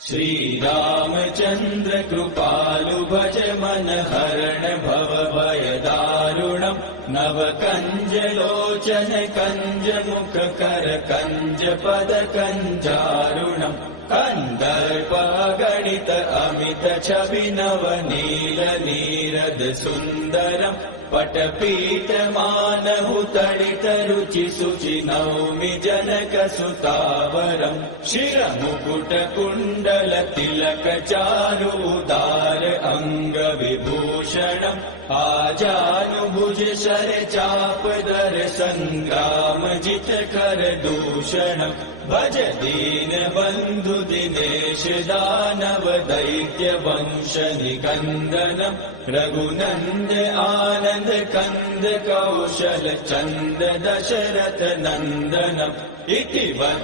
श्रीरामचन्द्र कृपालु भज मन हरण भव भय दारुणम् नव कंज लोचन कंज मुख कर कंज पद कंजारुणम् कंदर्प गणित अमित छवि नव नील नीरद सुंदरम् पटपीठ मानहु तडित रुचि सुचि नौमि जनक सुतावरम् शिर मुकुट कुण्डल तिलक चारु उदार अंग विभूषणम् आजानुभुज शर चाप दर संग्राम जित कर दूषणम् भज दीन बंधु दिनेश दानव दैत्य वंश निकंदनम् रघुनंद आनंद कंद कौशल चंद दशरथ नंदनम् इति वद